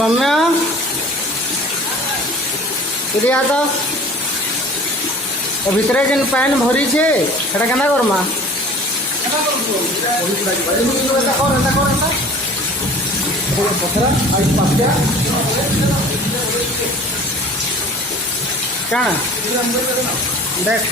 सौम्य इधर आ तो भितरे जेन पान भरी छे सेटा केना करमा काना देख